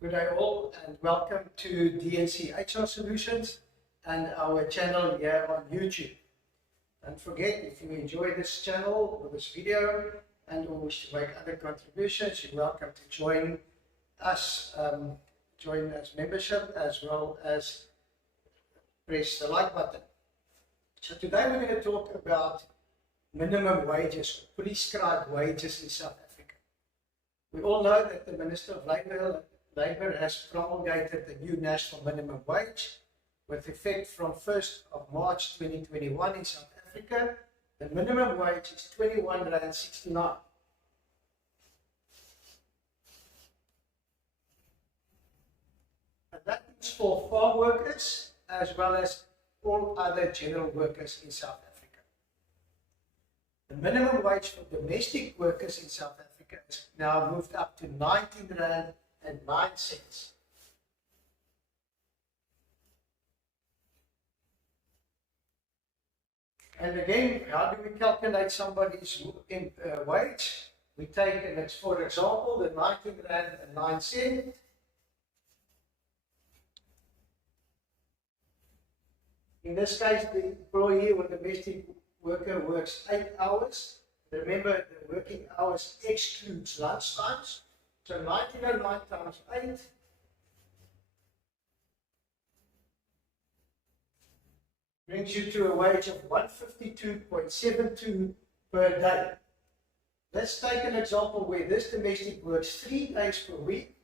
Good day all and welcome to DNC HR Solutions and our channel here on YouTube. Don't forget, if you enjoy this channel or this video and or wish to make other contributions, you're welcome to join us, join as membership as well as press the like button. So today we're going to talk about minimum wages, or prescribed wages in South Africa. We all know that the Minister of Labour has promulgated the new national minimum wage with effect from 1st of March 2021 in South Africa. The minimum wage is R21.69. And that is for farm workers as well as all other general workers in South Africa. The minimum wage for domestic workers in South Africa has now moved up to R19.09. And again, how do we calculate somebody's wage? We take, and it's for example, the R19.09. In this case, the employee or domestic worker works 8 hours. Remember, the working hours excludes lunch times. So 1909 times 8 brings you to a wage of 152.72 per day. Let's take an example where this domestic works 3 days per week.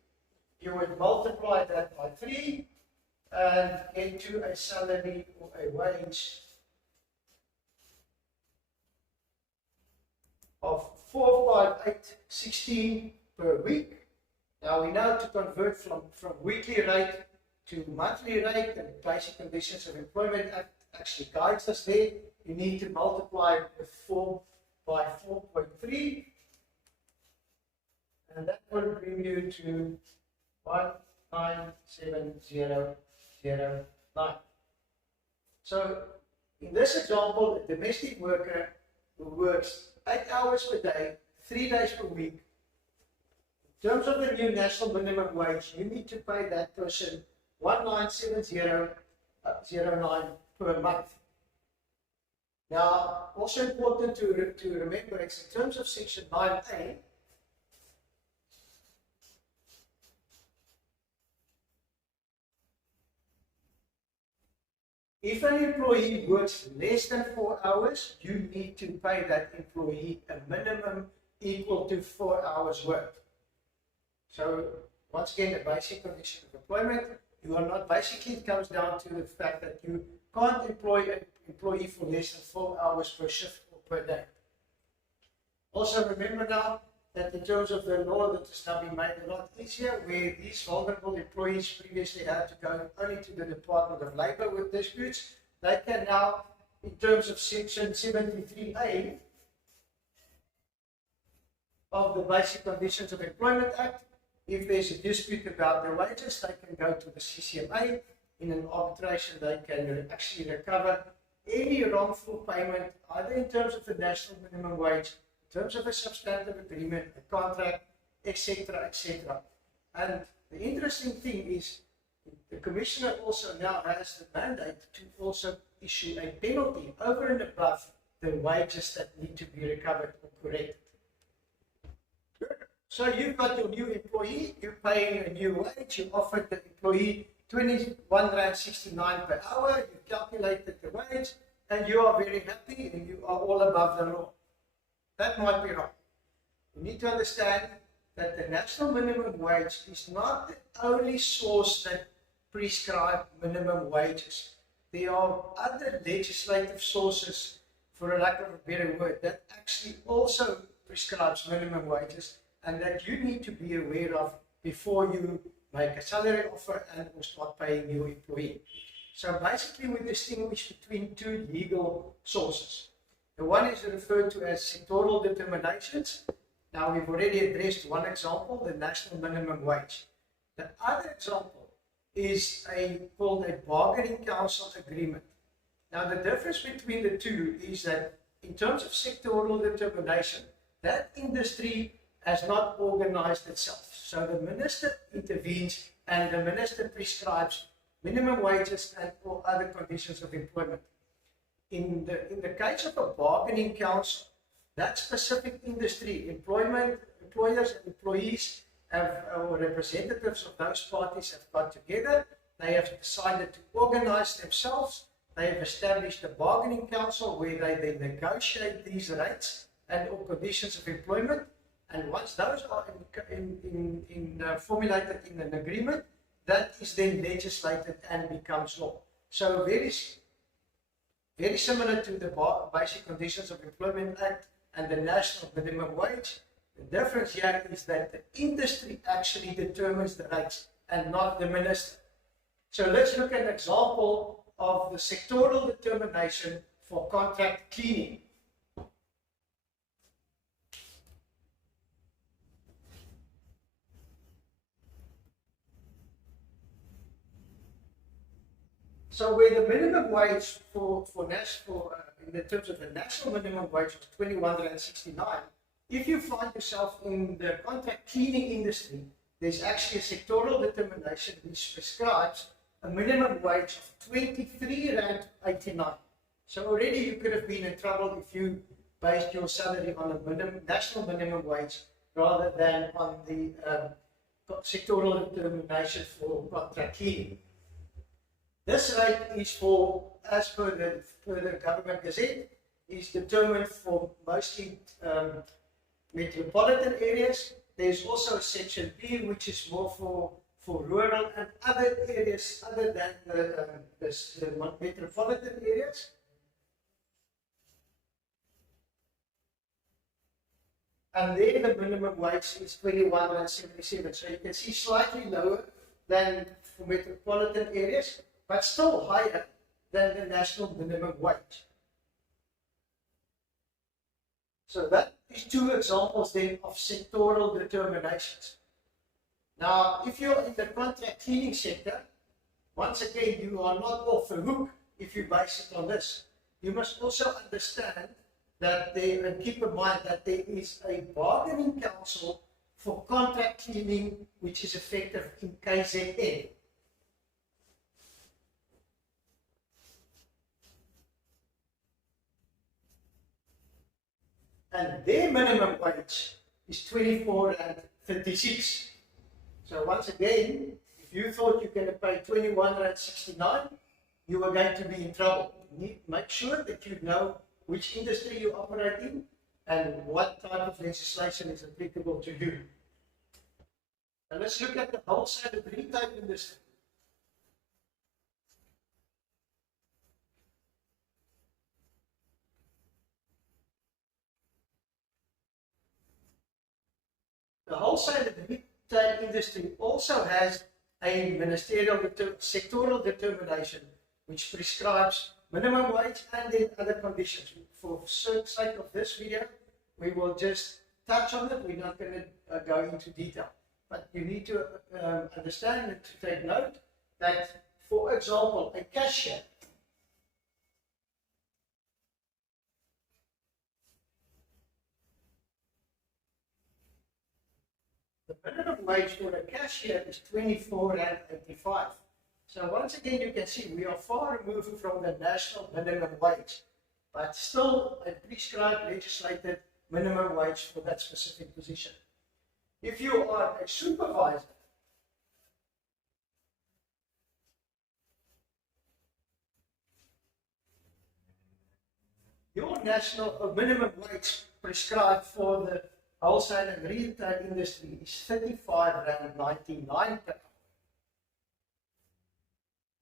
You would multiply that by 3 and get to a salary or a wage of 458.16 per week. Now we know to convert from weekly rate to monthly rate, and Basic Conditions of Employment Act actually guides us there. You need to multiply with 4 by 4.3, and that will bring you to 197009. So in this example, a domestic worker who works 8 hours per day, 3 days per week. In terms of the new national minimum wage, you need to pay that person 197009 per month. Now, also important to remember is in terms of Section 9A, if an employee works less than 4 hours, you need to pay that employee a minimum equal to 4 hours work. So, once again, the basic condition of employment, you are not, basically it comes down to the fact that you can't employ an employee for less than 4 hours per shift or per day. Also remember now that in terms of the law that has now been made a lot easier, where these vulnerable employees previously had to go only to the Department of Labour with disputes, they can now, in terms of Section 73A of the Basic Conditions of Employment Act, if there's a dispute about their wages, they can go to the CCMA. In an arbitration, they can actually recover any wrongful payment, either in terms of the national minimum wage, in terms of a substantive agreement, a contract, etc., etc. And the interesting thing is, the Commissioner also now has the mandate to also issue a penalty over and above the wages that need to be recovered or corrected. So you've got your new employee, you're paying a new wage, you offered the employee R21.69 per hour, you calculated the wage, and you are very happy and you are all above the law. That might be wrong. You need to understand that the national minimum wage is not the only source that prescribes minimum wages. There are other legislative sources, for a lack of a better word, that actually also prescribes minimum wages, and that you need to be aware of before you make a salary offer and or start paying your employee. So basically we distinguish between two legal sources. The one is referred to as sectoral determinations. Now we've already addressed one example, the national minimum wage. The other example is called a bargaining council agreement. Now the difference between the two is that in terms of sectoral determination, that industry has not organized itself. So the minister intervenes and the minister prescribes minimum wages and all other conditions of employment. In the case of a bargaining council, that specific industry, employers and employees have, or representatives of those parties have got together. They have decided to organize themselves. They have established a bargaining council where they negotiate these rates and all conditions of employment. And once those are formulated in an agreement, that is then legislated and becomes law. So very similar to the Basic Conditions of Employment Act and the National Minimum Wage. The difference here is that the industry actually determines the rates and not the minister. So let's look at an example of the sectoral determination for contract cleaning. So where the minimum wage in the terms of the national minimum wage was 21.69, if you find yourself in the contract cleaning industry, there's actually a sectoral determination which prescribes a minimum wage of 23.89. So already you could have been in trouble if you based your salary on a national minimum wage rather than on the sectoral determination for contract cleaning. This rate is for, as per the Government Gazette, is determined for mostly metropolitan areas. There's also a section B, which is more for rural and other areas other than the metropolitan areas. And there the minimum wage is 21.77. So you can see slightly lower than for metropolitan areas, but still higher than the national minimum wage. So that is two examples then of sectoral determinations. Now, if you're in the contract cleaning sector, once again, you are not off the hook if you base it on this. You must also understand that and keep in mind that there is a bargaining council for contract cleaning which is effective in KZN. And their minimum wage is 24.36. So once again, if you thought you're going to pay 21.69, you are going to be in trouble. You need to make sure that you know which industry you operate in and what type of legislation is applicable to you. And let's look at the wholesale and retail industry. The wholesale and retail industry also has a ministerial sectoral determination which prescribes minimum wage and then other conditions. For sake of this video, we will just touch on it. We're not going to go into detail. But you need to understand and to take note that, for example, a cashier the minimum wage for a cashier is 24.85. So once again, you can see we are far removed from the national minimum wage, but still a prescribed legislated minimum wage for that specific position. If you are a supervisor, your national minimum wage prescribed for the wholesale and retail industry is 35.99 per hour.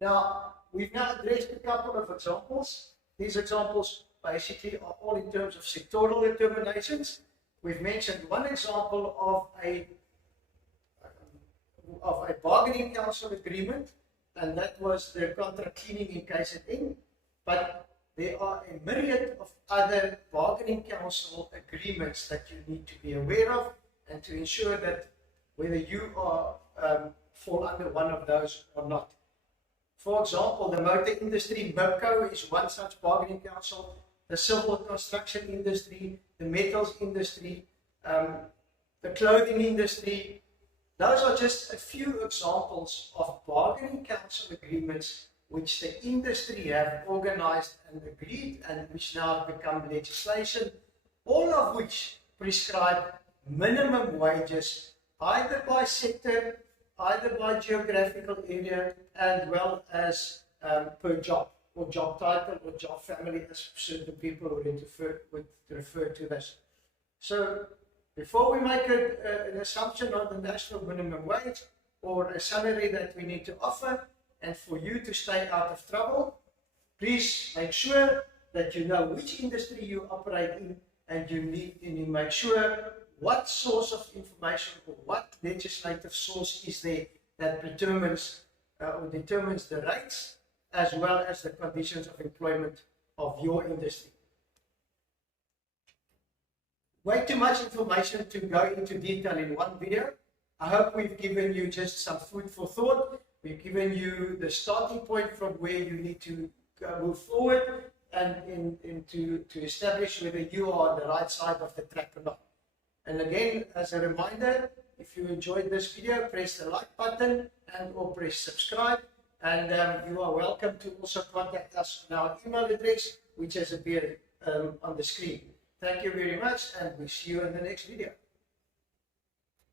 Now, we've now addressed a couple of examples. These examples basically are all in terms of sectoral determinations. We've mentioned one example of a bargaining council agreement, and that was the contract cleaning in KZN. But there are a myriad of other bargaining council agreements that you need to be aware of and to ensure that whether you are fall under one of those or not. For example, the motor industry, MIPCO, is one such bargaining council. The civil construction industry, the metals industry, the clothing industry, Those are just a few examples of bargaining council agreements which the industry have organized and agreed and which now have become legislation, all of which prescribe minimum wages either by sector, either by geographical area, and well as per job, or job title, or job family, as certain people would refer to this. So before we make an assumption on the national minimum wage or a salary that we need to offer, and for you to stay out of trouble, please make sure that you know which industry you operate in, and you make sure what source of information or what legislative source is there that determines the rates as well as the conditions of employment of your industry. Way too much information to go into detail in one video. I hope we've given you just some food for thought. We've given you the starting point from where you need to move forward and to establish whether you are on the right side of the track or not. And again, as a reminder, if you enjoyed this video, press the like button and or press subscribe. And you are welcome to also contact us on our email address, which has appeared on the screen. Thank you very much, and we'll see you in the next video.